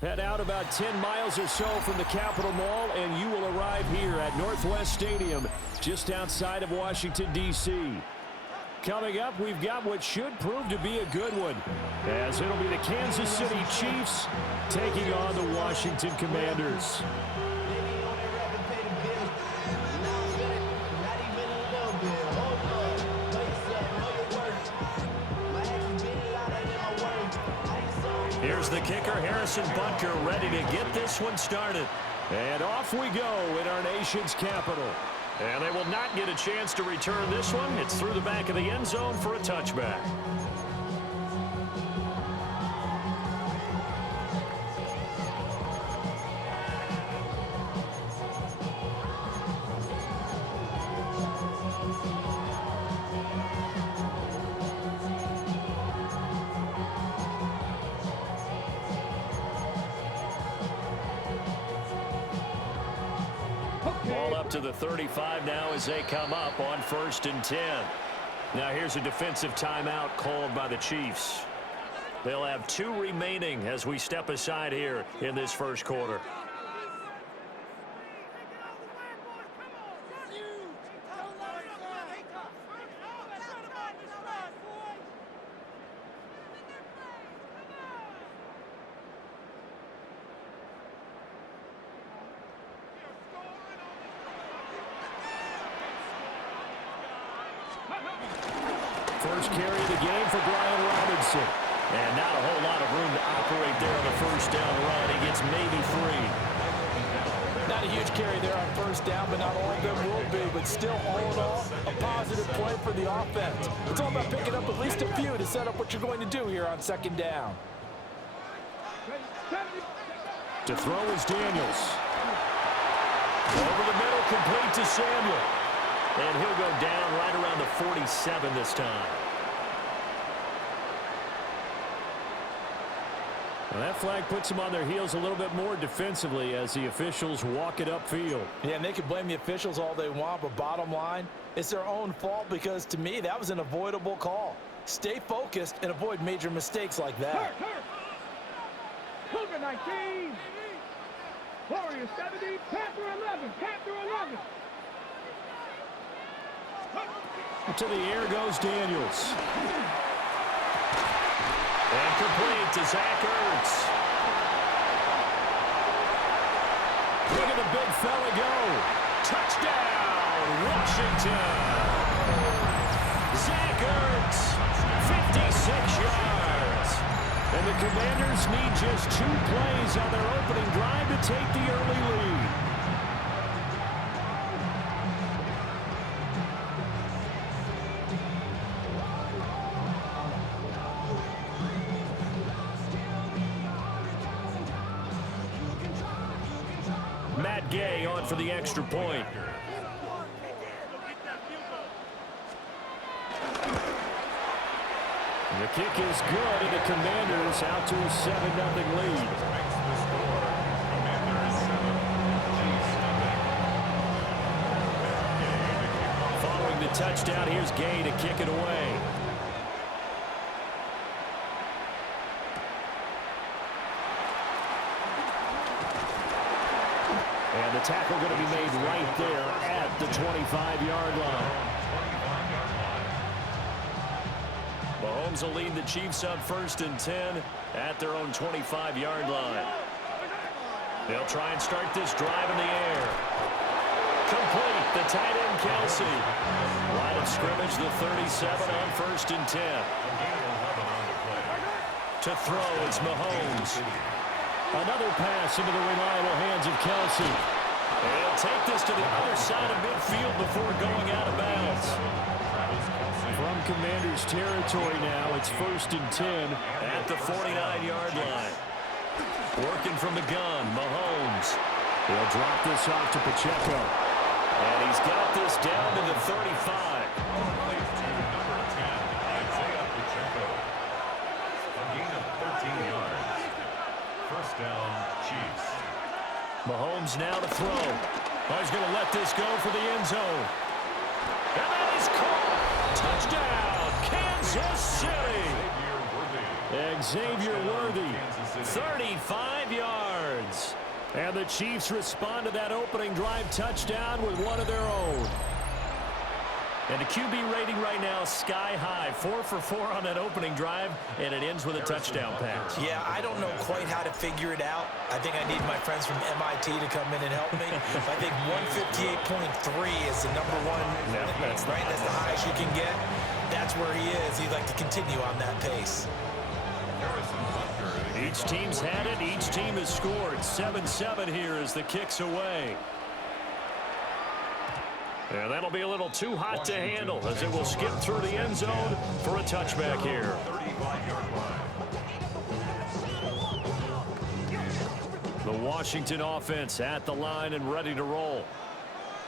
Head out about 10 miles or so from the Capitol Mall, and you will arrive here at Northwest Stadium, just outside of Washington, D.C. Coming up, we've got what should prove to be a good one, as it'll be the Kansas City Chiefs taking on the Washington Commanders. Here's the kicker, Harrison Butker, ready to get this one started. And off we go in our nation's capital. And they will not get a chance to return this one. It's through the back of the end zone for a touchback. Ball up to the 35 now as they come up on 1st and 10. Now here's a defensive timeout called by the Chiefs. They'll have 2 remaining as we step aside here in this first quarter. First carry of the game for Brian Robinson. And not a whole lot of room to operate there on the first down run. He gets maybe 3. Not a huge carry there on first down, but not all of them will be. But still, all in all, a positive play for the offense. It's all about picking up at least a few to set up what you're going to do here on 2nd down. To throw is Daniels. Over the middle, complete to Samuel. And he'll go down right around the 47 this time. Well, that flag puts them on their heels a little bit more defensively as the officials walk it upfield. Yeah, and they can blame the officials all they want, but bottom line, it's their own fault because, to me, that was an avoidable call. Stay focused and avoid major mistakes like that. Cougar 19, Warriors 70, Panther 11, Panther 11. To the air goes Daniels. And complete to Zach Ertz. Look at the big fella go. Touchdown, Washington. Zach Ertz, 56 yards. And the Commanders need just 2 plays on their opening drive to take the early lead. Matt Gay on for the extra point. And the kick is good, and the Commanders out to a 7-0 lead. Following the touchdown, here's Gay to kick it away. And the tackle going to be made right there at the 25-yard line. Mahomes will lead the Chiefs up 1st and 10 at their own 25-yard line. They'll try and start this drive in the air. Complete, the tight end Kelsey. Line of scrimmage, the 37 on 1st and 10. To throw, it's Mahomes. Another pass into the reliable hands of Kelsey. And he'll take this to the other side of midfield before going out of bounds. From Commanders territory now, it's 1st and 10. At the 49-yard line. Working from the gun, Mahomes. They'll drop this off to Pacheco. And he's got this down to the 35. Mahomes now to throw. Oh, he's going to let this go for the end zone. And that is caught. Touchdown, Kansas City. Xavier Worthy. 35 yards. And the Chiefs respond to that opening drive touchdown with one of their own. And the QB rating right now sky high. 4 for 4 on that opening drive, and it ends with a touchdown pass. Yeah, I don't know quite how to figure it out. I think I need my friends from MIT to come in and help me. I think 158.3 is the number one, that's right? That's the highest you can get. That's where he is. He'd like to continue on that pace. Each team's had it. Each team has scored. 7-7 here as the kick's away. And that'll be a little too hot to handle as it will skip through the end zone for a touchback here. The Washington offense at the line and ready to roll.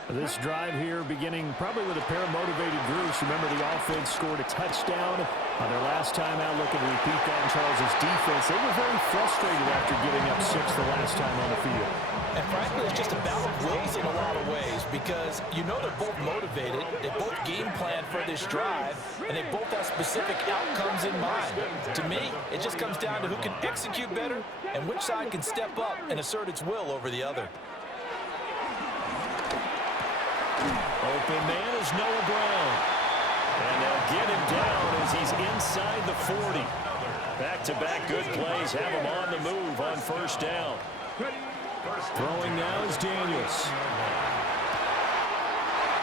This drive here beginning probably with a pair of motivated groups. Remember, the offense scored a touchdown on their last time out. Looking to repeat that in Charles' defense. They were very frustrated after giving up 6 the last time on the field. And frankly, it's just a battle of wills in a lot of ways because you know they're both motivated. They both game plan for this drive, and they both have specific outcomes in mind. To me, it just comes down to who can execute better and which side can step up and assert its will over the other. Open man is Noah Brown. And they'll get him down as he's inside the 40. Back-to-back good plays have him on the move on first down. Throwing now is Daniels.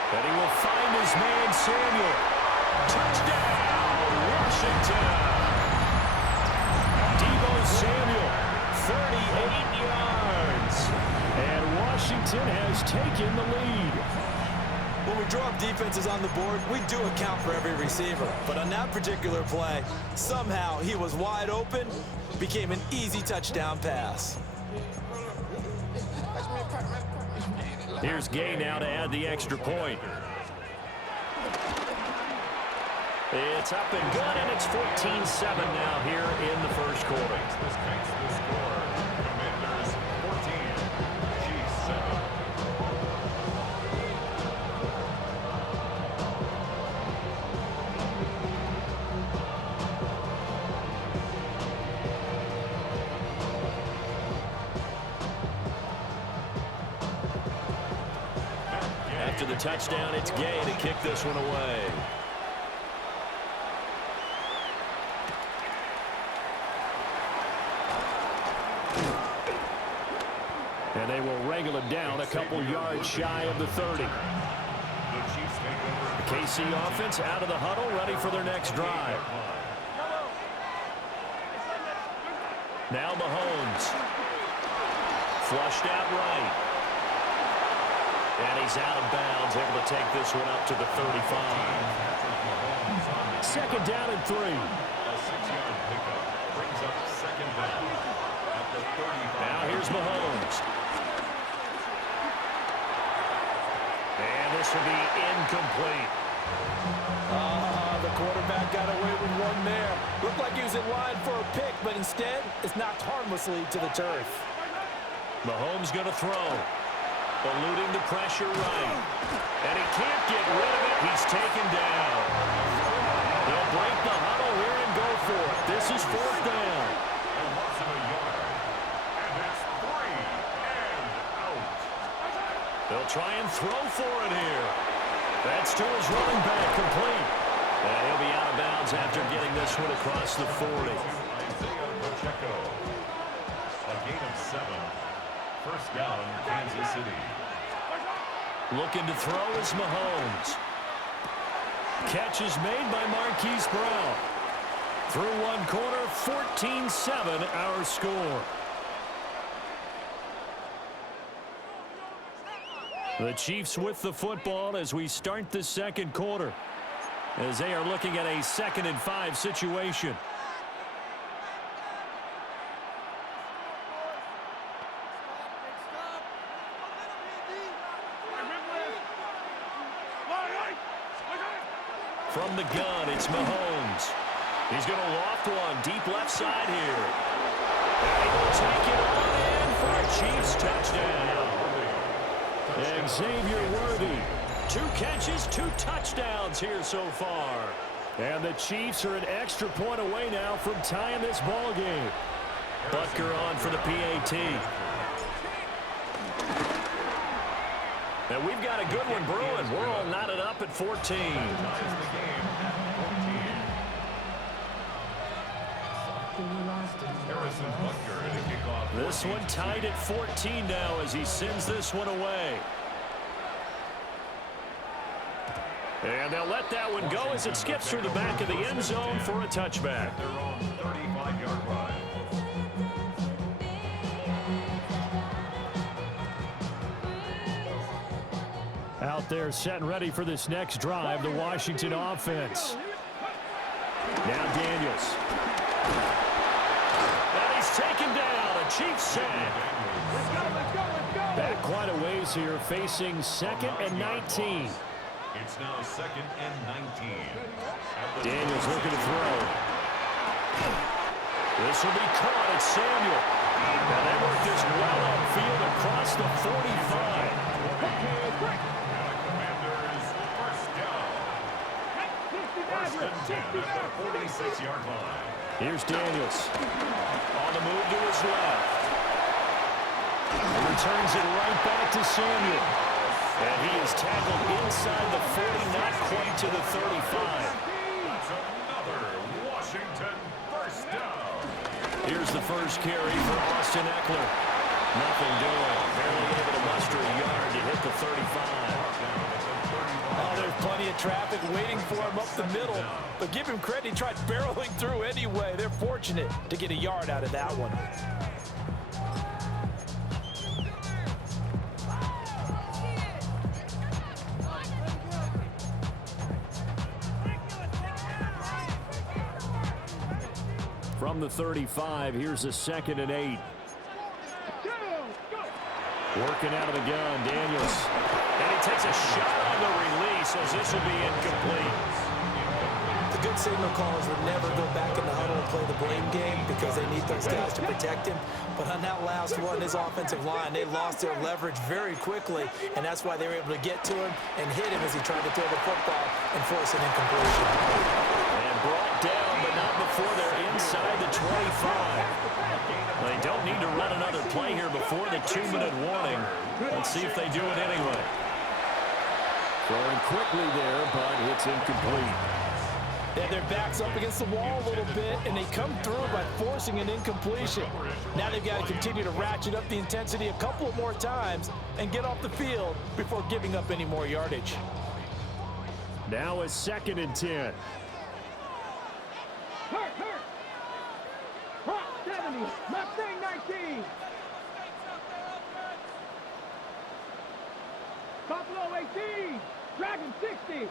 And he will find his man Samuel. Touchdown, Washington. Deebo Samuel, 38 yards. And Washington has taken the lead. When we draw up defenses on the board, we do account for every receiver. But on that particular play, somehow he was wide open, became an easy touchdown pass. Here's Gay now to add the extra point. It's up and good, and it's 14-7 now here in the first quarter. After the touchdown, it's Gay to kick this one away. And they will wrangle it down a couple yards shy of the 30. The KC offense out of the huddle, ready for their next drive. Now Mahomes. Flushed out right. And he's out of bounds, able to take this one up to the 35. Second down and 3. Now here's Mahomes. And this will be incomplete. The quarterback got away with one there. Looked like he was in line for a pick, but instead, it's knocked harmlessly to the turf. Mahomes going to throw. Eluding the pressure right. And he can't get rid of it. He's taken down. They'll break the huddle here and go for it. This is fourth down. They'll try and throw for it here. That's to his running back, complete. And he'll be out of bounds after getting this one across the 40. A gain of 7. First down, Kansas City. Looking to throw is Mahomes. Catch is made by Marquise Brown. Through one quarter, 14-7 our score. The Chiefs with the football as we start the second quarter, as they are looking at a 2nd and 5 situation. From the gun, it's Mahomes. He's going to loft one deep left side here. And he will take it on in for a Chiefs touchdown. Xavier Worthy. 2 catches, 2 touchdowns here so far. And the Chiefs are an extra point away now from tying this ball game. Butker on for the PAT. And we've got a good one brewing. We're all knotted up at 14. This one tied at 14 now as he sends this one away. And they'll let that one go as it skips through the back of the end zone for a touchback. Their own 35-yard line. Out there set and ready for this next drive, the Washington offense. Now Daniels. And he's taken down. A Chiefs sack. Back quite a ways here, facing 2nd and 19. It's now 2nd and 19. Daniels looking to throw. This will be caught at Samuel. And they work this well upfield across the 45. Commanders first down. First and 10 at the 46-yard line. Here's Daniels. On the move to his left. Returns it right back to Samuel. And he is tackled inside the 40, not quite to the 35. That's another Washington first down. Here's the first carry for Austin Eckler. Nothing doing. Barely able to muster a yard to hit the 35. Oh, there's plenty of traffic waiting for him up the middle. But give him credit, he tried barreling through anyway. They're fortunate to get a yard out of that one. From the 35, here's a 2nd and 8. Working out of the gun, Daniels. And he takes a shot on the release as this will be incomplete. The good signal callers would never go back in the huddle and play the blame game because they need those guys to protect him. But on that last one, his offensive line, they lost their leverage very quickly, and that's why they were able to get to him and hit him as he tried to throw the football and force an incompletion. And brought down, but not before they're inside the 25. They don't need to run another play here before the 2-minute warning. Let's see if they do it anyway. Throwing quickly there, but it's incomplete. Yeah, their back's up against the wall a little bit, and they come through by forcing an incompletion. Now they've got to continue to ratchet up the intensity a couple of more times and get off the field before giving up any more yardage. Now a 2nd and 10. Hurt. Hot 70. Mustang 19. Buffalo 18. Dragon 60.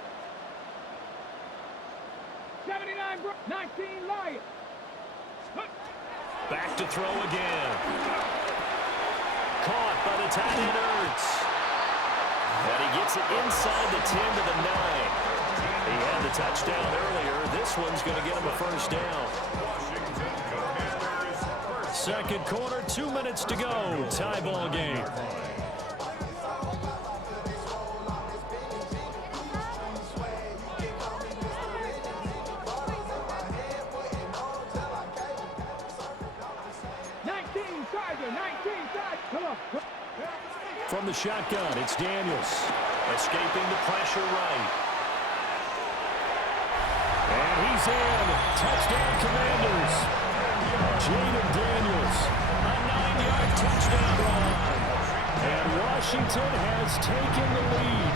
79. 19 Lions. Back to throw again. Caught by the tight end Ertz. And he gets it inside the 10 to the 9. He had the touchdown earlier. This one's going to get him a first down. Second quarter, 2 minutes to go. Tie ball game. From the shotgun, it's Daniels. Escaping the pressure right. And he's in. Touchdown, Commanders. Jaden Daniels. A 9-yard touchdown run. And Washington has taken the lead.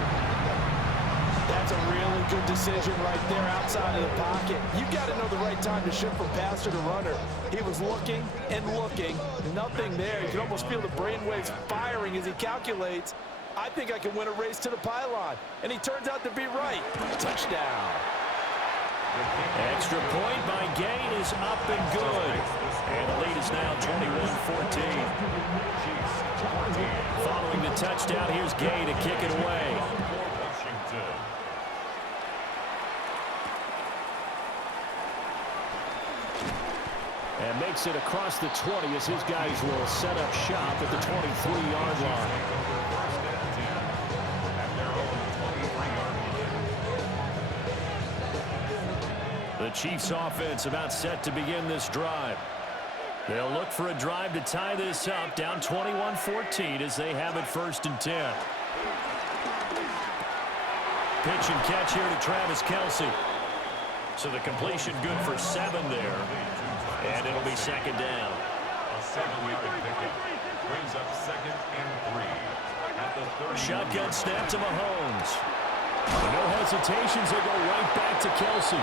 That's a really good decision right there outside of the pocket. You've got to know the right time to shift from passer to runner. He was looking and looking. Nothing there. You can almost feel the brainwaves firing as he calculates, I think I can win a race to the pylon. And he turns out to be right. Touchdown. Extra point by Gay is up and good. And the lead is now 21-14. Following the touchdown, here's Gay to kick it away. And makes it across the 20 as his guys will set up shop at the 23-yard line. The Chiefs offense about set to begin this drive. They'll look for a drive to tie this up, down 21-14 as they have it 1st and 10. Pitch and catch here to Travis Kelce. So the completion good for 7 there. And it'll be 2nd down. A 7-yard pickup brings up 2nd and 3 at the 30. Shotgun snap to Mahomes. No hesitations, they go right back to Kelce.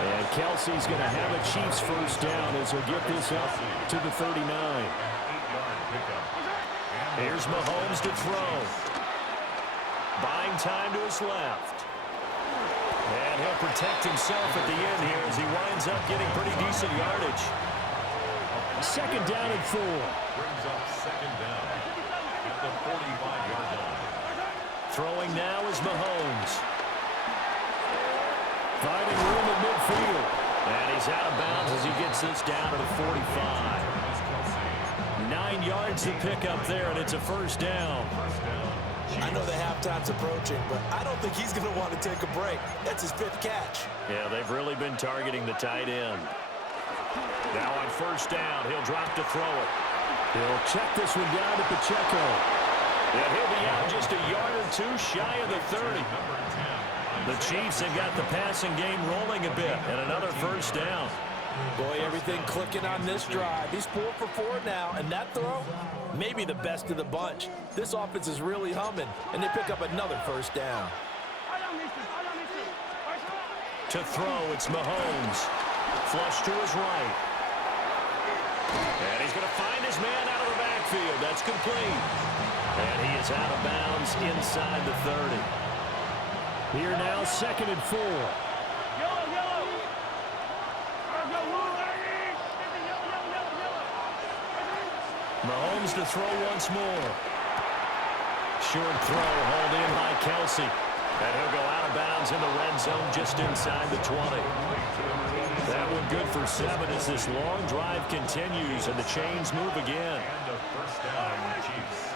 And Kelce's going to have a Chiefs 1st down as he'll get this up to the 39. 8-yard pickup. Here's Mahomes to throw. Buying time to his left. And he'll protect himself at the end here as he winds up getting pretty decent yardage. 2nd down and 4. Brings up 2nd down at the 45-yard line. Throwing now is Mahomes. Finding room in midfield. And he's out of bounds as he gets this down to the 45. 9 yards to pick up there, and it's a 1st down. I know the halftime's approaching, but I don't think he's going to want to take a break. That's his 5th catch. Yeah, they've really been targeting the tight end. Now on 1st down, he'll drop to throw it. He'll check this one down to Pacheco. And he'll be out just a yard or 2 shy of the 30. The Chiefs have got the passing game rolling a bit, and another 1st down. Boy, everything clicking on this drive. He's 4 for 4 now, and that throw, maybe the best of the bunch. This offense is really humming, and they pick up another 1st down. To throw, it's Mahomes. Flush to his right. And he's going to find his man out of the backfield. That's complete. And he is out of bounds inside the 30. Here now, 2nd and 4. Mahomes to throw once more. Short throw hauled in by Kelce. And he'll go out of bounds in the red zone just inside the 20. That one good for 7 as this long drive continues and the chains move again. And a 1st down, Chiefs.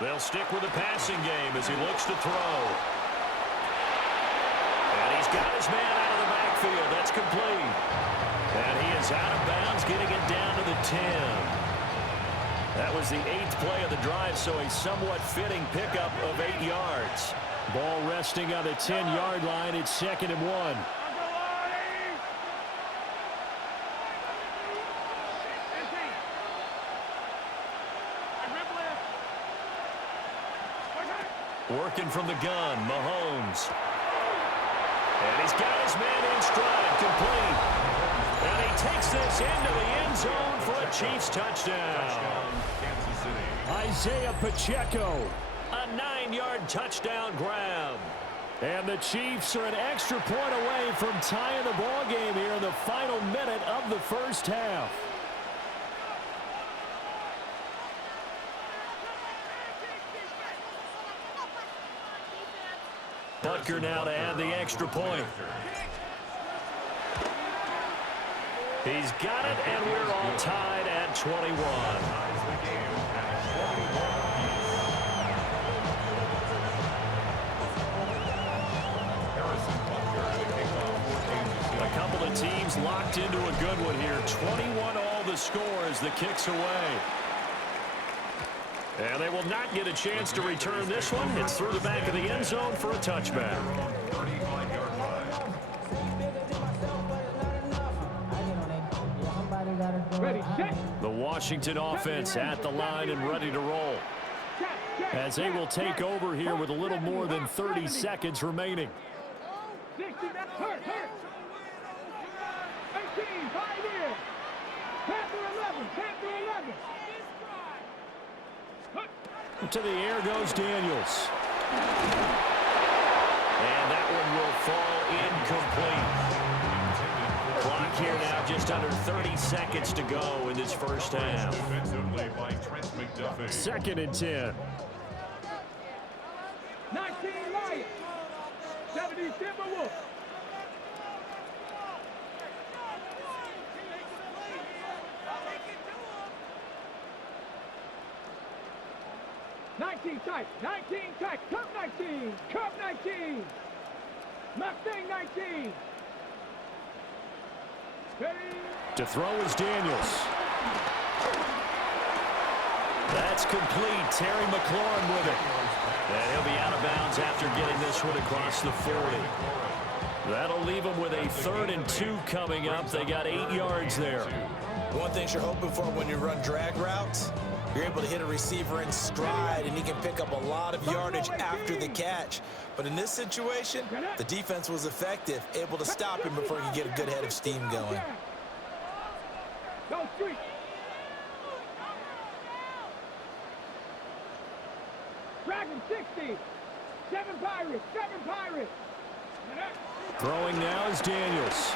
They'll stick with the passing game as he looks to throw. And he's got his man out of the backfield. That's complete. And he is out of bounds, getting it down to the 10. That was the 8th play of the drive, so a somewhat fitting pickup of 8 yards. Ball resting on the 10-yard line. It's 2nd and 1. Working from the gun, Mahomes. And he's got his man in stride, complete. And he takes this into the end zone for a Chiefs touchdown. Kansas City. Isaiah Pacheco. A 9-yard touchdown grab. And the Chiefs are an extra point away from tying the ball game here in the final minute of the 1st half. Butker now to add the extra point. He's got it, and we're all tied at 21. A couple of teams locked into a good one here. 21 all the score as the kick's away. And they will not get a chance to return this one. It's through the back of the end zone for a touchback. The Washington offense at the line and ready to roll, as they will take over here with a little more than 30 seconds remaining. 60, that's hurt. 18, 5 in. Panther 11. To the air goes Daniels. And that one will fall incomplete. Clock here now just under 30 seconds to go in this 1st half. 2nd and 10. 19 Lions. 70 Timberwolves. Nineteen tight, Cup 19, Mustang 19. To throw is Daniels. That's complete. Terry McLaurin with it. And he'll be out of bounds after getting this one across the 40. That'll leave them with a 3rd and 2 coming up. They got 8 yards there. One thing you're hoping for when you run drag routes, you're able to hit a receiver in stride, and he can pick up a lot of yardage after the catch. But in this situation, the defense was effective, able to stop him before he could get a good head of steam going. Go street. Dragon 60. 7 Pirates. 7 Pirates. Throwing now is Daniels.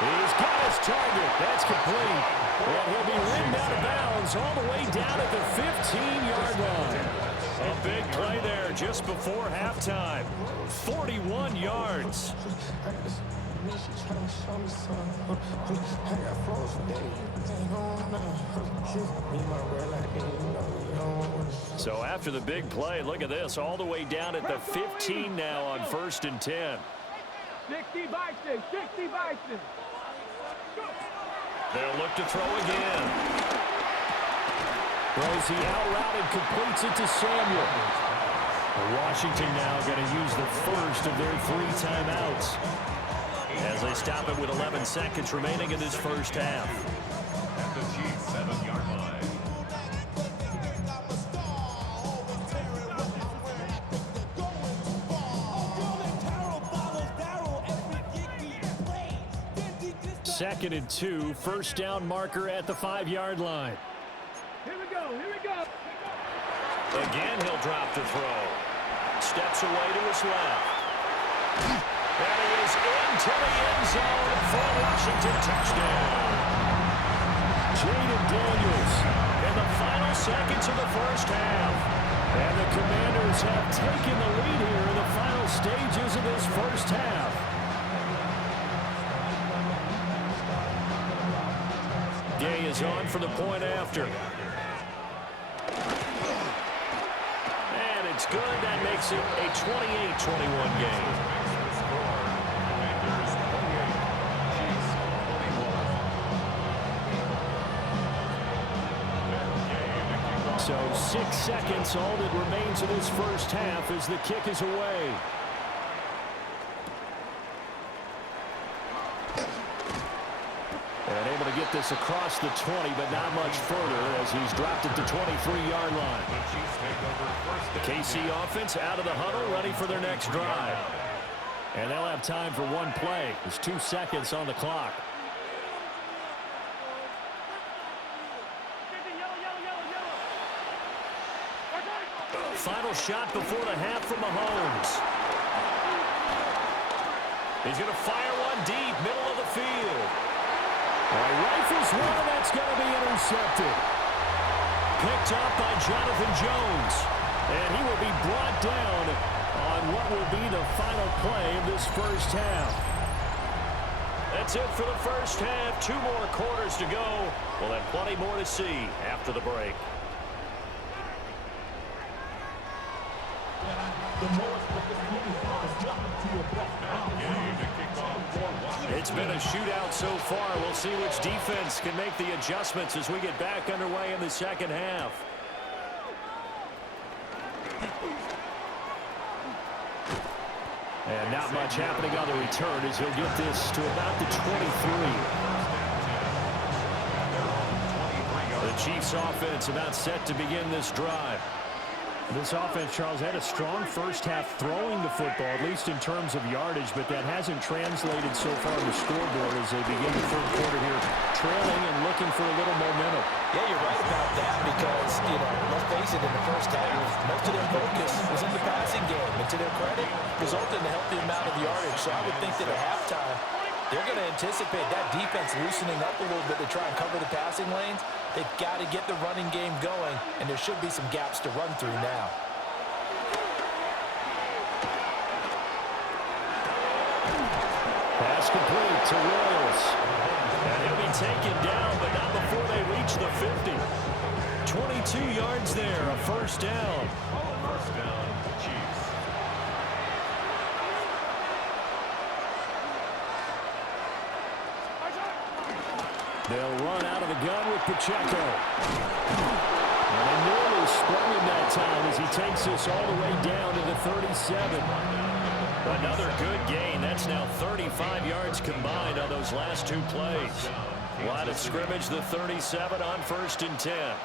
He's got his target. That's complete. And he'll be ridden out of bounds all the way down at the 15-yard line. A big play there just before halftime. 41 yards. So after the big play, look at this, all the way down at the 15 now on 1st and 10. 60 Bison. 60 Bison. They'll look to throw again. Rosie out route and completes it to Samuel. Washington now going to use the first of their 3 timeouts as they stop it with 11 seconds remaining in this first half. At the Chiefs' 7-yard line. Second and 2, first down marker at the 5-yard line. Here we go. Here we go. Again, he'll drop to throw. Steps away to his left. And he is into the end zone for a Washington touchdown. Jaden Daniels In the final seconds of the first half. and the Commanders have taken the lead here in the final stages of this first half. Gay is on for the point after. And it's good. That makes it a 28-21 game. So 6 seconds, all that remains of this first half as the kick is away. And able to get this across the 20, but not much further as he's dropped it to 23-yard line. The KC offense out of the huddle, ready for their next drive. And they'll have time for one play. There's 2 seconds on the clock. Final shot before the half from Mahomes. He's going to fire one deep, middle of the field. Rifles one, that's going to be intercepted. Picked up by Jonathan Jones. And he will be brought down on what will be the final play of this first half. That's it for the first half. 2 more quarters to go. We'll have plenty more to see after the break. It's been a shootout so far. We'll see which defense can make the adjustments as we get back underway in the second half. And not much happening on the return as he'll get this to about the 23. The Chiefs offense about set to begin this drive. This offense, Charles, had a strong first half throwing the football, at least in terms of yardage, but that hasn't translated so far on the scoreboard as they begin the third quarter here, trailing and looking for a little momentum. Yeah, you're right about that because, let's face it, in the first half, most of their focus was in the passing game. And to their credit, resulted in a healthy amount of yardage. So I would think that at halftime, they're going to anticipate that defense loosening up a little bit to try and cover the passing lanes. They've got to get the running game going, and there should be some gaps to run through now. Pass complete to Royals. And he'll be taken down, but not before they reach the 50. 22 yards there, a first down. First down, Chiefs. They'll run out of the gun with Pacheco. And they nearly sprung him that time as he takes us all the way down to the 37. Another good gain. That's now 35 yards combined on those last two plays. Line of scrimmage, the 37 on 1st and 10.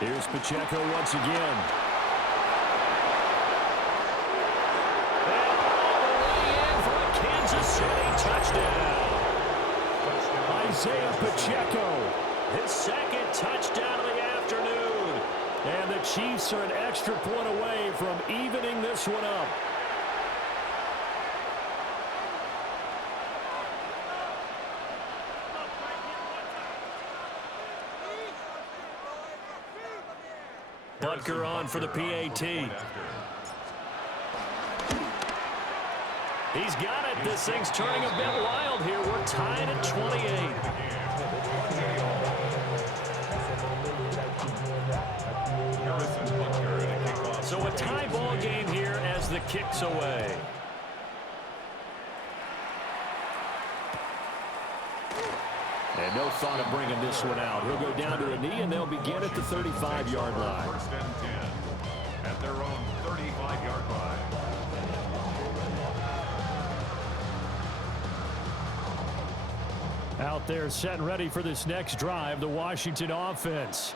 Here's Pacheco once again. And all the way in for a Kansas City touchdown. Isaiah Pacheco. His second touchdown of the afternoon. And the Chiefs are an extra point away from evening this one up. Butker on for the PAT. He's got it. This thing's turning a bit wild here. We're tied at 28. So a tie ball game here as the kick's away. And no thought of bringing this one out. He'll go down to a knee, and they'll begin at the 35-yard line. 1st and 10 at their own 35-yard line. Out there set and ready for this next drive, the Washington offense.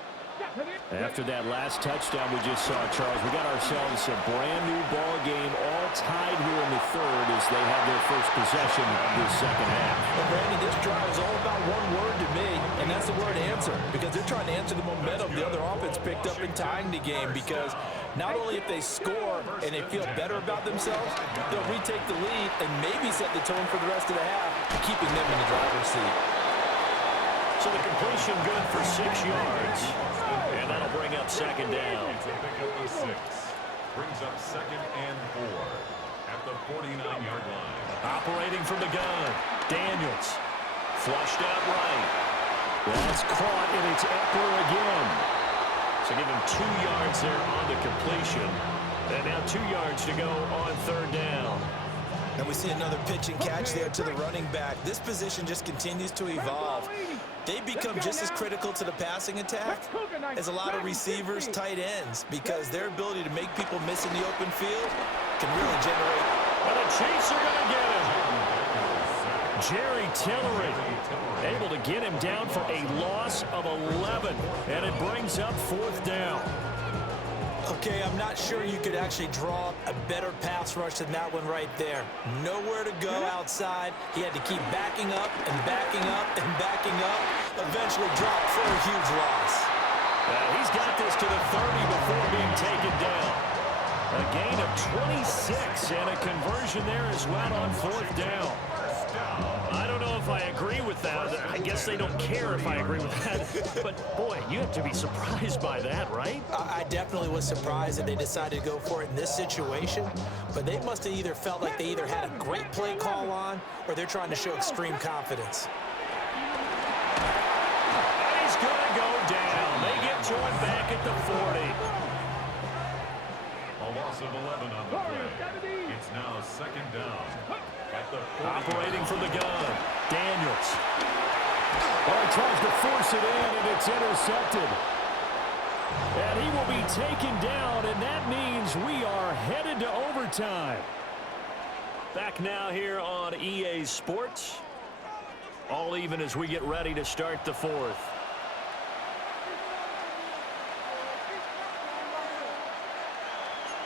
After that last touchdown we just saw, Charles, we got ourselves a brand-new ball game, all tied here in the third as they have their first possession this second half. And Brandon, this drive is all about one word to me, and that's the word answer, because they're trying to answer the momentum the other offense picked up in tying the game, because not only if they score and they feel better about themselves, they'll retake the lead and maybe set the tone for the rest of the half, keeping them in the driver's seat. So the completion good for 6 yards. And that'll bring up second down. It's a pick up the 6. Brings up 2nd and 4 at the 49-yard line. Operating from the gun, Daniels. Flushed out right. That's caught, and it's Eckler again. So give him 2 yards there on the completion. And now 2 yards to go on third down. And we see another pitch and catch there to the running back. This position just continues to evolve. They become just as critical to the passing attack as a lot of receivers, tight ends, because their ability to make people miss in the open field can really generate. And the Chiefs are going to get him. Jerry Tillery able to get him down for a loss of 11, and it brings up 4th down. Okay, I'm not sure you could actually draw up a better pass rush than that one right there. Nowhere to go outside. He had to keep backing up and backing up and backing up. Eventually dropped for a huge loss. He's got this to the 30 before being taken down. A gain of 26 and a conversion there as well on 4th down. I don't know if I agree with that. I guess they don't care if I agree with that. But, boy, you have to be surprised by that, right? I definitely was surprised that they decided to go for it in this situation. But they must have either felt like they either had a great play call on or they're trying to show extreme confidence. And he's going to go down. They get to him back at the 40. A loss of 11 on the play. It's now 2nd down. At the 40. Operating from the gun, Daniels. Well, he tries to force it in, and it's intercepted. And he will be taken down, and that means we are headed to overtime. Back now here on EA Sports. All even as we get ready to start the 4th.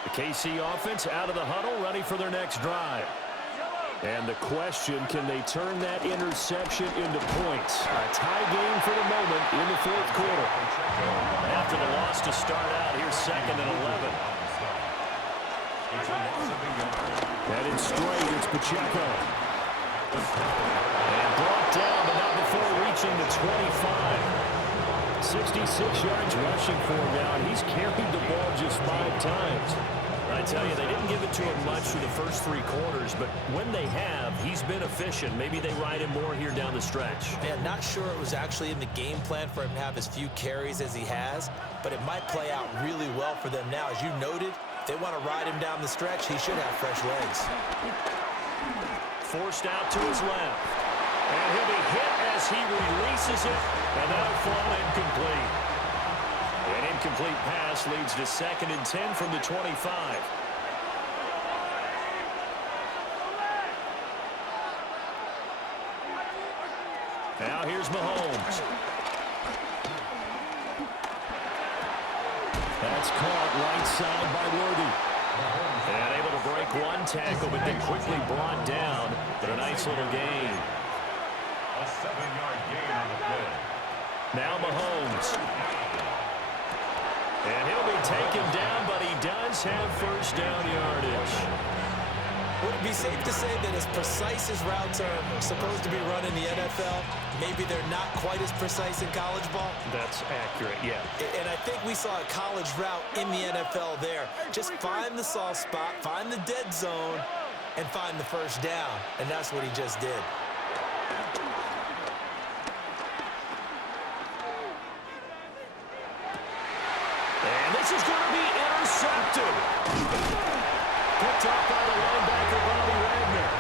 The KC offense out of the huddle, ready for their next drive. And the question, can they turn that interception into points? A tie game for the moment in the 4th quarter. After the loss to start out, here's 2nd and 11. Headed straight, it's Pacheco. And brought down, but not before reaching the 25. 66 yards rushing for him now, and he's carried the ball just 5 times. I tell you, they didn't give it to him much through the first 3 quarters, but when they have, he's been efficient. Maybe they ride him more here down the stretch. Man, not sure it was actually in the game plan for him to have as few carries as he has, but it might play out really well for them now. As you noted, if they want to ride him down the stretch, he should have fresh legs. Forced out to his left. And he'll be hit as he releases it, and that'll fall incomplete. An incomplete pass leads to 2nd and 10 from the 25. Now here's Mahomes. That's caught right side by Worthy. And able to break one tackle, but then quickly brought down. But a nice little gain. A 7-yard gain on the play. Now Mahomes. And he'll be taken down, but he does have first down yardage. Would it be safe to say that as precise as routes are supposed to be run in the NFL, maybe they're not quite as precise in college ball? That's accurate, yeah. And I think we saw a college route in the NFL there. Just find the soft spot, find the dead zone, and find the first down. And that's what he just did. And this is going to be intercepted. Picked up by the linebacker, Bobby Wagner.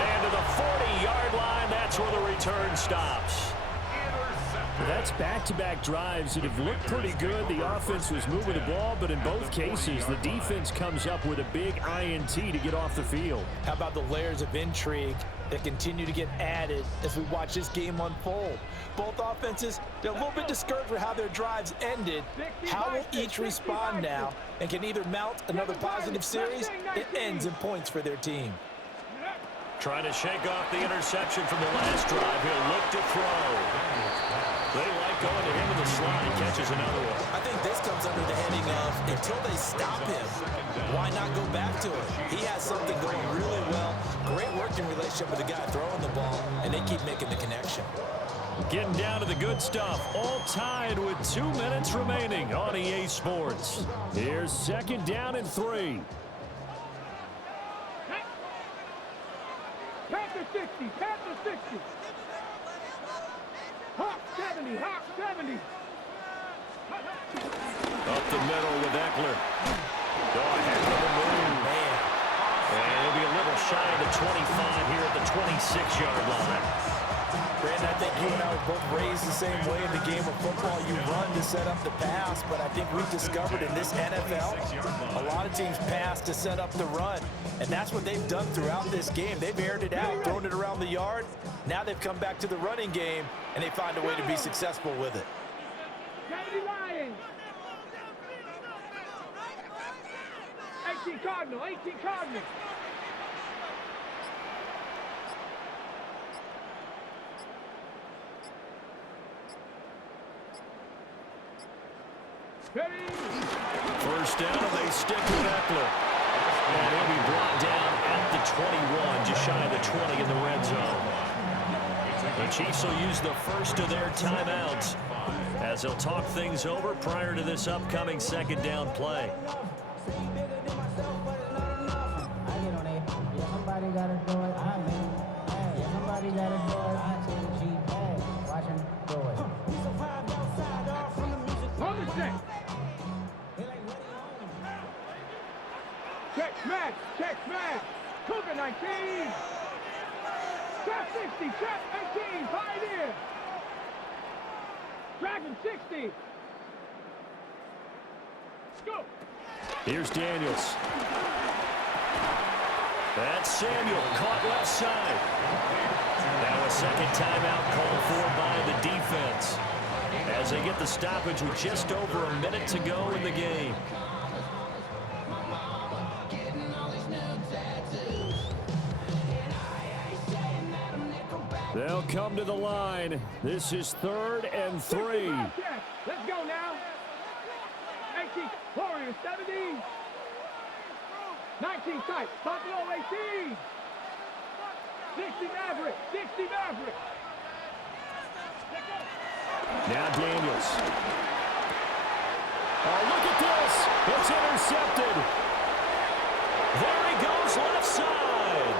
And to the 40-yard line, that's where the return stops. That's back-to-back drives that have looked pretty good. The offense was moving the ball, but in both cases, the defense comes up with a big INT to get off the field. How about the layers of intrigue that continue to get added as we watch this game unfold? Both offenses, they're a little bit discouraged with how their drives ended. How will each respond now and can either mount another positive series that ends in points for their team? Trying to shake off the interception from the last drive. He'll look to throw. They like going to him in the slot. He catches another one. I think this comes under the heading of until they stop him, why not go back to it? He has something going really well. Great working relationship with the guy throwing the ball, and they keep making the connection. Getting down to the good stuff. All tied with 2 minutes remaining on EA Sports. Here's 2nd down and 3. Panther 60, Panther 60. Hawk 70, Hawk 70. Up the middle with Eckler. Go ahead with the move. Man, And he'll be a little shy of the 25 here at the 26-yard line. Brandon, I think you and I were both raised the same way in the game of football. You run to set up the pass, but I think we've discovered in this NFL, a lot of teams pass to set up the run, and that's what they've done throughout this game. They've aired it out, thrown it around the yard. Now they've come back to the running game, and they find a way to be successful with it. 70 Lions. 18 Cardinal, 18 Cardinal. First down, and they stick with Eckler. And he'll be brought down at the 21, just shy of the 20 in the red zone. The Chiefs will use the first of their timeouts as they'll talk things over prior to this upcoming 2nd down play. Somebody gotta do it. Somebody gotta do it. I take the G. Watch him do it. On the set. Check smash, check smash. Cougar 19. Trap 60, trap 18, Pioneer. Dragon 60. Go. Here's Daniels. That's Samuel, caught left side. Now a 2nd timeout called for by the defense as they get the stoppage with just over a minute to go in the game. They'll come to the line. This is 3rd and 3. Let's go now. 18, Warriors 70. 19 tight, Buffalo 18. 60 Maverick, 60 Maverick. Now Daniels. Oh, look at this. It's intercepted. There he goes, left side.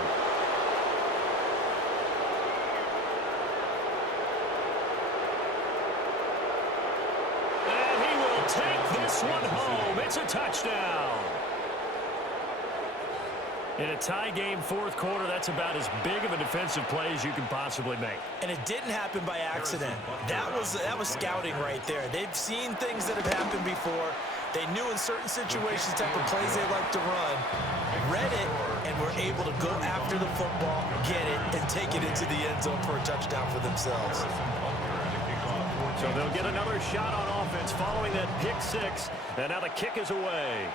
And he will take this one home. It's a touchdown. In a tie game fourth quarter, that's about as big of a defensive play as you can possibly make. And it didn't happen by accident. That was scouting right there. They've seen things that have happened before. They knew in certain situations the type of plays they like to run, read it, and were able to go after the football, get it, and take it into the end zone for a touchdown for themselves. So they'll get another shot on offense following that pick six, and now the kick is away.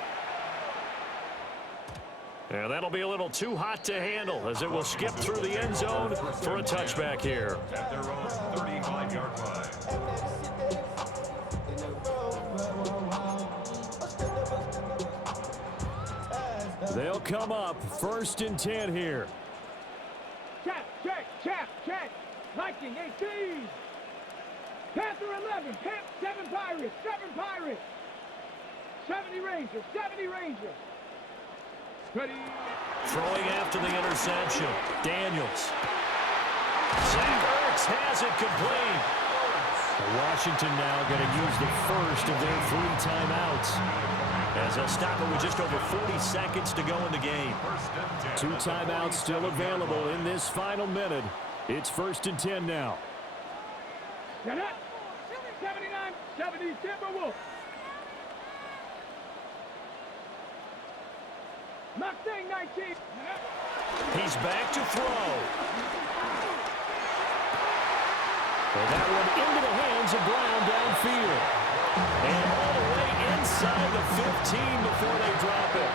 And that'll be a little too hot to handle as it will skip through the end zone for a touchback here. At their own 35-yard line. They'll come up 1st and 10 here. Check, check, check, check. Viking 18. Panther 11. 7 Pirates. 7 Pirates. 70 Rangers. 70 Rangers. Ready. Throwing after the interception. Daniels. Zach Ertz has it complete. Washington now going to use the first of their 3 timeouts. As they'll stop it with just over 40 seconds to go in the game. 2 timeouts still available in this final minute. It's 1st and 10 now. Get up. 79, 70 Timberwolves. Mustang 19. He's back to throw. And that one into the hands of Brown downfield. And all the way inside the 15 before they drop it.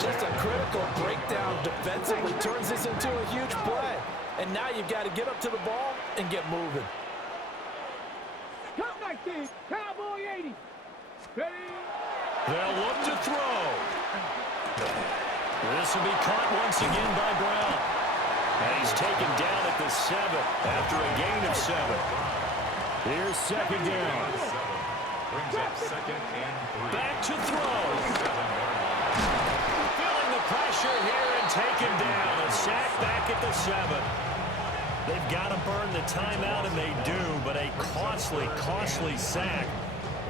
Just a critical breakdown defensively turns this into a huge play. And now you've got to get up to the ball and get moving. Cup 19. Cowboy 80. Ready. They'll look to throw. This will be caught once again by Brown. And he's taken down at the 7 after a gain of 7. Here's 2nd down. Brings up 2nd and 3. Back to throw. Feeling the pressure here and taken down. A sack back at the 7. They've got to burn the timeout, and they do, but a costly, costly sack.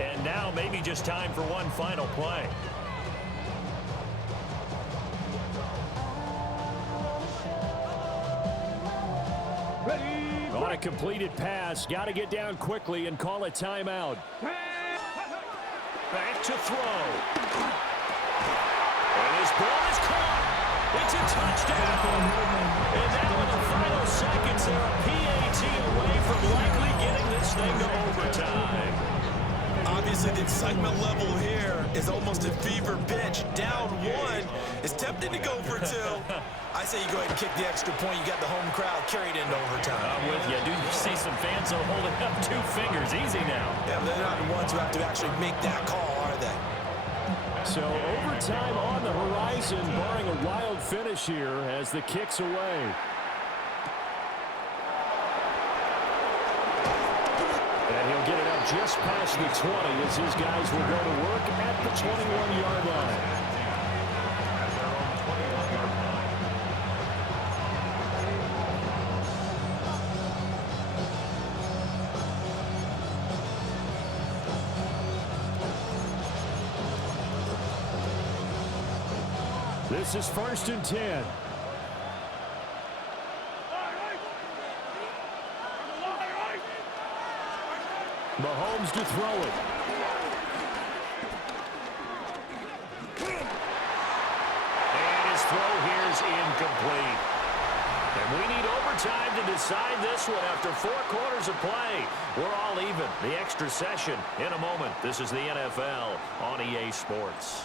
And now maybe just time for one final play. On a completed pass, got to get down quickly and call a timeout. Back to throw. And his ball is caught. It's a touchdown. And now in the final seconds, they're a PAT away from likely getting this thing to overtime. Obviously, the excitement level here is almost a fever pitch. Down 1 is tempted to go for 2. I say you go ahead and kick the extra point. You got the home crowd carried into overtime. I'm with you. I do see some fans that are holding up 2 fingers. Easy now. Yeah, but they're not the ones who have to actually make that call, are they? So overtime on the horizon, barring a wild finish here as the kick's away. And he'll get it up just past the 20 as his guys will go to work at the 21-yard line. This is 1st and 10. Mahomes to throw it. And his throw here is incomplete. And we need overtime to decide this one after 4 quarters of play. We're all even. The extra session in a moment. This is the NFL on EA Sports.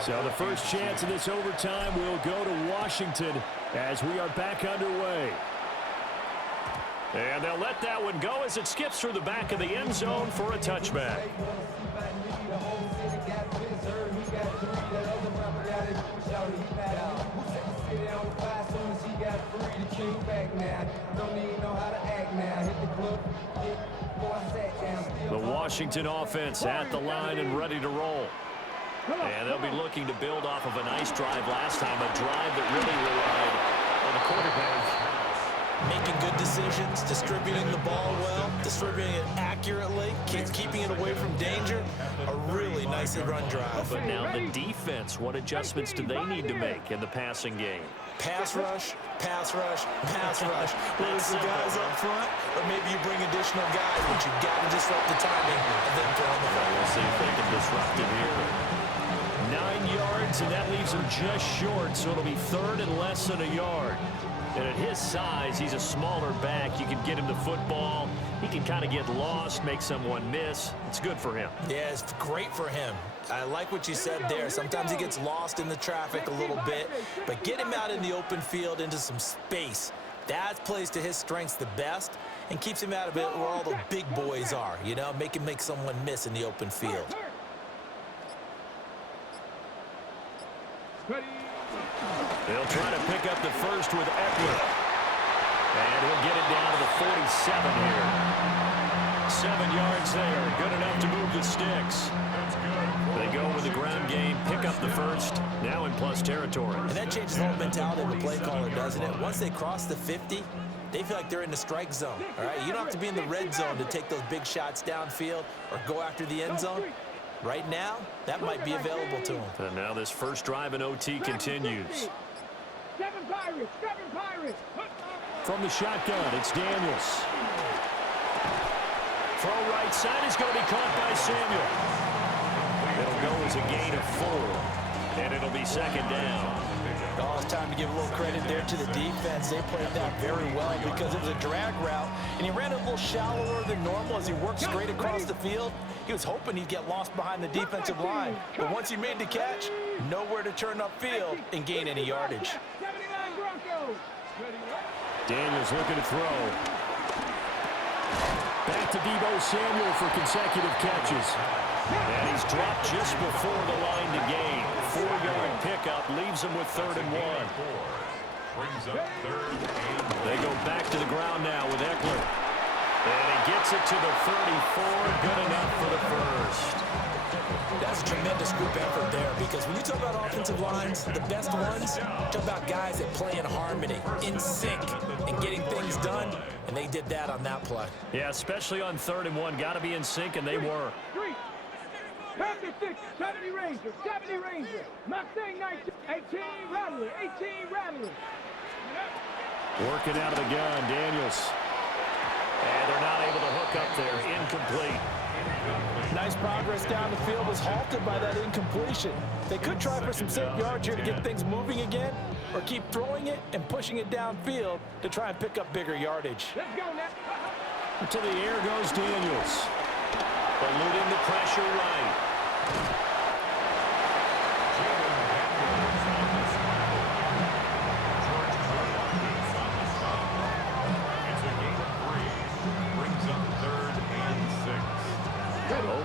So the first chance of this overtime will go to Washington as we are back underway. And they'll let that one go as it skips through the back of the end zone for a touchback. The Washington offense at the line and ready to roll. And they'll be looking to build off of a nice drive last time, a drive that really relied on the quarterback. Making good decisions, distributing the ball well, distributing it accurately, keeping it away from danger. A really nicely run drive. But now the defense, what adjustments do they need to make in the passing game? Pass rush, pass rush, pass rush. Whether it's the guys up front, or maybe you bring additional guys, but you've got to disrupt the timing and then throw in the ball. We'll see if they can disrupt it here. 9 yards, and that leaves him just short, so it'll be third and less than a yard. And at his size, he's a smaller back. You can get him the football. He can kind of get lost, make someone miss. It's good for him. Yeah, it's great for him. I like what you said there. Sometimes he gets lost in the traffic a little bit, but get him out in the open field into some space. That plays to his strengths the best and keeps him out of it where all the big boys are, you know, make someone miss in the open field. They'll try to pick up the first with Eckler. And he'll get it down to the 47 here. 7 yards there. Good enough to move the sticks. They go with the ground game, pick up the first, now in plus territory. And that changes the whole mentality of the play caller, doesn't it? Once they cross the 50, they feel like they're in the strike zone, all right? You don't have to be in the red zone to take those big shots downfield or go after the end zone. Right now, that might be available to them. And now this first drive in OT continues. Seven Pirates. From the shotgun, it's Daniels. Throw right side is going to be caught by Samuel. It'll go as a gain of 4, and it'll be second down. Oh, it's time to give a little credit there to the defense. They played that very well because it was a drag route, and he ran a little shallower than normal as he worked straight across the field. He was hoping he'd get lost behind the defensive line, but once he made the catch, nowhere to turn upfield and gain any yardage. 79 Broncos. Daniels looking to throw. Back to Deebo Samuel for consecutive catches. And he's dropped just before the line to gain. 4-yard pickup leaves him with 3rd and 1. Brings up 3rd and They go back to the ground now with Eckler. And he gets it to the 34. Good enough for the first. That's a tremendous group effort there because when you talk about offensive lines, the best ones, talk about guys that play in harmony, in sync, and getting things done, and they did that on that play. Yeah, especially on 3rd and 1. Got to be in sync, and they were. 3. Panther 6, 70 Ranger. Mustang 19, 18 Rattler. Working out of the gun, Daniels. And they're not able to hook up there. Incomplete. Nice progress down the field was halted by that incompletion. They could try for some safe yards here to get things moving again, or keep throwing it and pushing it downfield to try and pick up bigger yardage. Let's go now. To the air goes Daniels. Eluding the pressure right. it's a gain of 3. Brings up 3rd and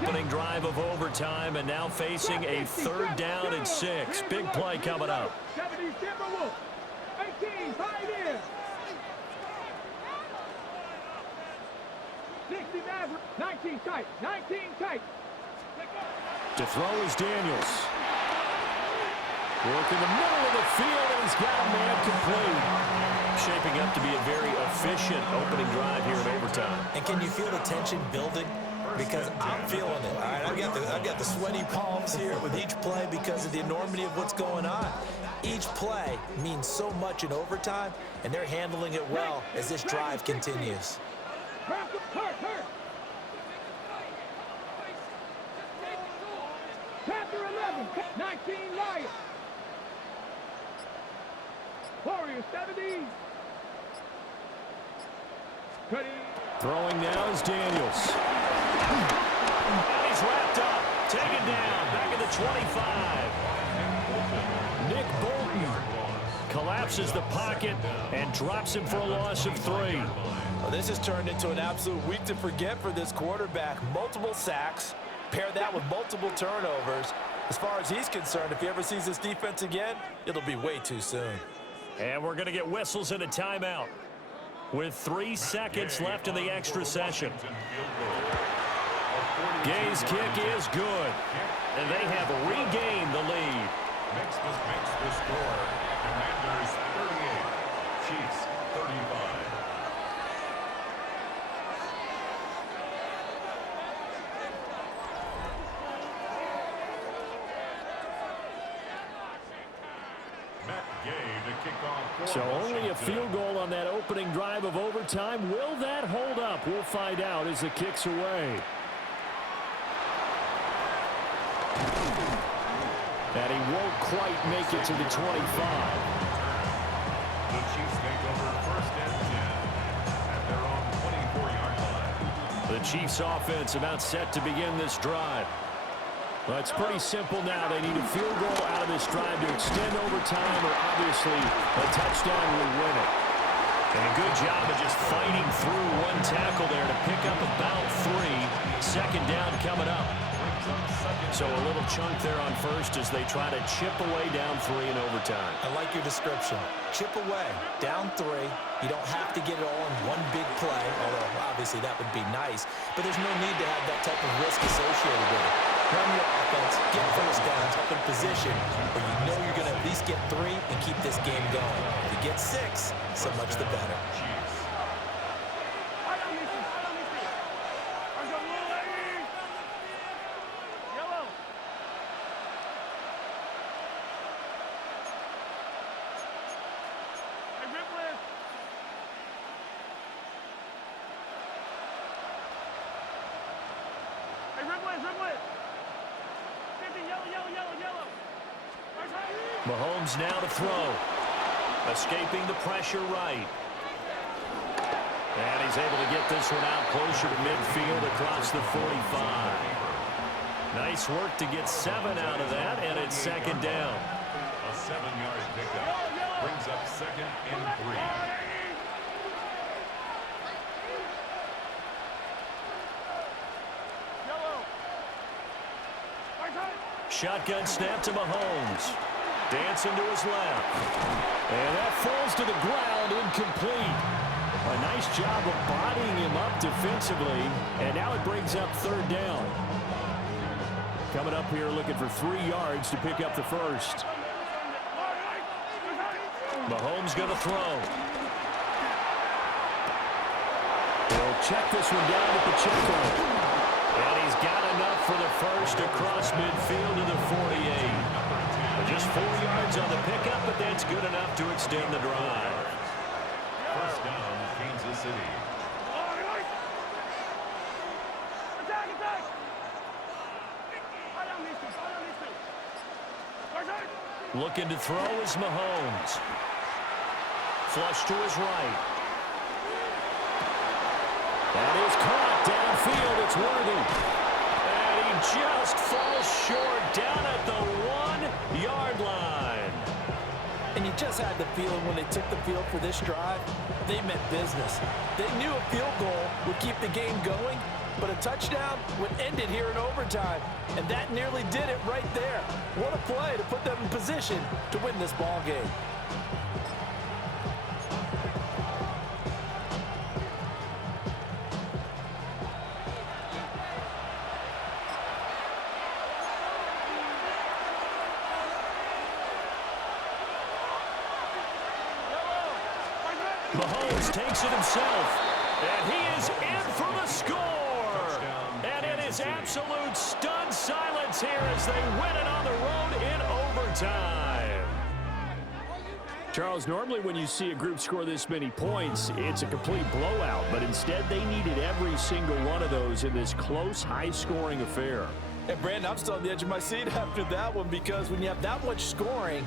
6. Opening drive of overtime, and now facing a 3rd down and 6. Big play coming up. 70 Timberwolves. 18 Pioneer. 60 Maverick. 19 tight. To throw is Daniels. Work in the middle of the field, and he's got a man complete. Shaping up to be a very efficient opening drive here in overtime. And can you feel the tension building? Because I'm feeling it. All right, I've got the sweaty palms here with each play because of the enormity of what's going on. Each play means so much in overtime, and they're handling it well as this drive continues. Hurt. Panther 11, 19 Lions. Warriors 70. Throwing now is Daniels. And he's wrapped up. Taken down. Back at the 25. Nick Bolton collapses the pocket and drops him for a loss of 3. Well, this has turned into an absolute week to forget for this quarterback. Multiple sacks, pair that with multiple turnovers. As far as he's concerned, if he ever sees this defense again, it'll be way too soon. And we're going to get whistles and a timeout with 3 seconds left in the extra session. Gay's kick is good, and they have regained the lead. Makes the score. Commanders 38, Chiefs 35. So only a field goal on that opening drive of overtime. Will that hold up? We'll find out as the kick's away. And he won't quite make it to the 25. The Chiefs take over 1st and 10 at their own 24-yard line. The Chiefs offense about set to begin this drive. Well, it's pretty simple now. They need a field goal out of this drive to extend overtime, or obviously a touchdown will win it. And a good job of just fighting through one tackle there to pick up about 3. Second down coming up. So a little chunk there on first as they try to chip away down 3 in overtime. I like your description. Chip away, down 3. You don't have to get it all in one big play, although obviously that would be nice. But there's no need to have that type of risk associated with it. Run your offense, get first downs up in position where you know you're going to at least get 3 and keep this game going. If you get 6, so much the better. Mahomes now to throw. Escaping the pressure right. And he's able to get this one out closer to midfield across the 45. Nice work to get 7 out of that, and it's second down. A 7-yard pickup brings up 2nd and 3. Shotgun snap to Mahomes. Dancing to his left. And that falls to the ground, incomplete. A nice job of bodying him up defensively, and now it brings up 3rd down. Coming up here looking for 3 yards to pick up the first. Mahomes going to throw. He'll check this one down at the checkpoint. And he's got enough for the first across midfield to the 48. Just 4 yards on the pickup, but that's good enough to extend the drive. First down, Kansas City. Looking to throw is Mahomes. Flush to his right. That is caught downfield. It's Worthy. And he just falls short down at the 1-yard line. And you just had the feeling when they took the field for this drive, they meant business. They knew a field goal would keep the game going, but a touchdown would end it here in overtime. And that nearly did it right there. What a play to put them in position to win this ball game. Mahomes takes it himself, and he is in for the score. And it is absolute stunned silence here as they win it on the road in overtime. Charles, normally when you see a group score this many points, it's a complete blowout, but instead they needed every single one of those in this close, high-scoring affair. And Brandon, I'm still on the edge of my seat after that one, because when you have that much scoring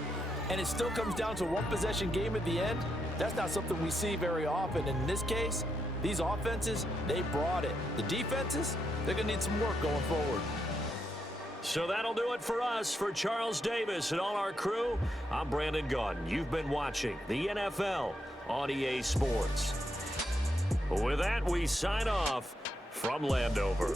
and it still comes down to a one-possession game at the end, that's not something we see very often. And in this case, these offenses, they brought it. The defenses, they're going to need some work going forward. So that'll do it for us. For Charles Davis and all our crew, I'm Brandon Gaudin. You've been watching the NFL on EA Sports. With that, we sign off from Landover.